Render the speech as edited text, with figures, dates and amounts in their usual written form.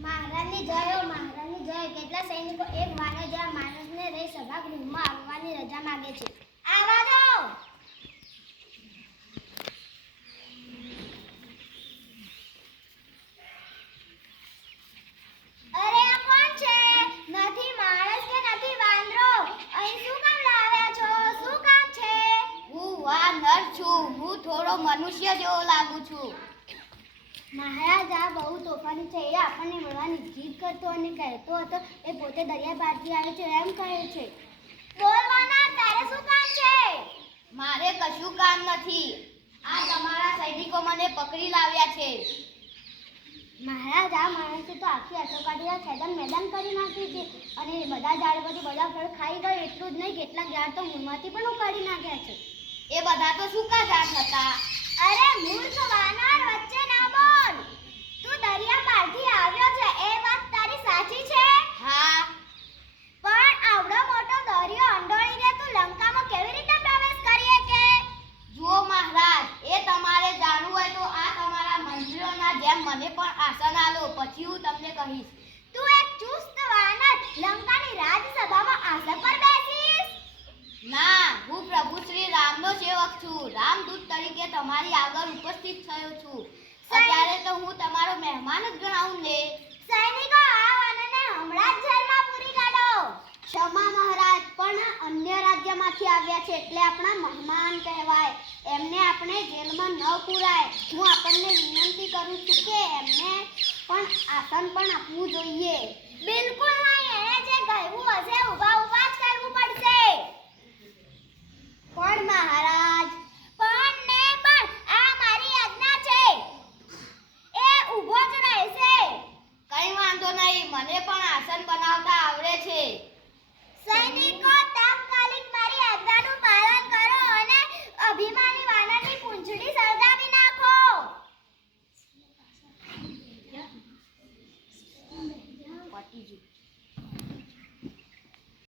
મહારાજની જય હો, મહારાજની જય. કેટલા સૈનિકો એક વાને જ્યાં માણસને રહી સભાગૃહમાં આવવાની રજા માંગે છે. આવા દો. અરે આ કોણ છે? નથી માણસ કે નથી વાંદરો. અહીં શું કામ લાવ્યા છો? શું કામ છે? હું વાનર છું. હું થોડો મનુષ્ય જેવો લાગુ છું. મહારાજ આ બહુ તોફાની છે. એ આપણને મળવાની જીદ કરતો અને કહેતો હતો એ પોતે દરિયા પારથી આવે છે એમ કહે છે. બોલવાના, તારે શું કામ છે? મારે કશું કામ નથી. આ તમારા સૈનિકો મને પકડી લાવ્યા છે. મહારાજ આ માણસે તો આખી અટોકાટીના છેદન મેદાન કરી નાખ્યું છે અને બધા ઝાડ પછી બધા ફળ ખાઈ ગયો. એટલું જ નહીં, કેટલાક ઝાડ તો મૂળમાંથી પણ ઉખાડી નાખ્યા છે. એ બધા તો સૂકા ઝાડ હતા. અરે મૂર્ખ વાનર, વચ્ચે ના બોલ. તું દરિયા પારથી આવ્યો છે એ વાત તારી સાચી છે? હા. પણ આવડો મોટો દરિયો અંડોળીને તું લંકામાં કેવી રીતે પ્રવેશ કરી શકે? જુઓ મહારાજ, એ તમારે જાણવું હોય તો આ તમારા મંત્રીઓના જેમ મને પણ આસન આલો, પછી હું તમને કહીશ. તું એક ચુસ્ત વાનર લંકાની રાજસભામાં આસન પર બેસીશ? ના, હું પ્રભુ શ્રી રામનો સેવક છું. રામદૂત તરીકે તમારી આગળ ઉપસ્થિત થયો છું. અત્યારે તો હું તમારો મહેમાન જ ગણાવું ને. સૈનિકો, આ વાનરને હમણાં જ જેલમાં પૂરી કાઢો. ક્ષમા મહારાજ, પણ અન્ય રાજ્યમાંથી આવ્યા છે એટલે આપણા મહેમાન કહેવાય. એમને આપણે જેલમાં ન પૂરાય. હું આપણને વિનંતી કરું છું કે એમને પણ આસન પણ આપવું જોઈએ. બિલકુલ નહીં. એણે જે કહેવું હશે ઊભા ઊભા જ કરવું પડશે. પણ મહારાજ, પણ ને પણ આ મારી આજ્ઞા છે. એ ઊભો જ રહેશે. કઈ વાંધો નહીં, મને પણ આસન બનાવતા આવડે છે. સૈનિકો, તાત્કાલિક મારી આજ્ઞાનું પાલન કરો અને અભિમાની વાનરની પૂંછડી સળગાવી નાખો. પતી ગયું.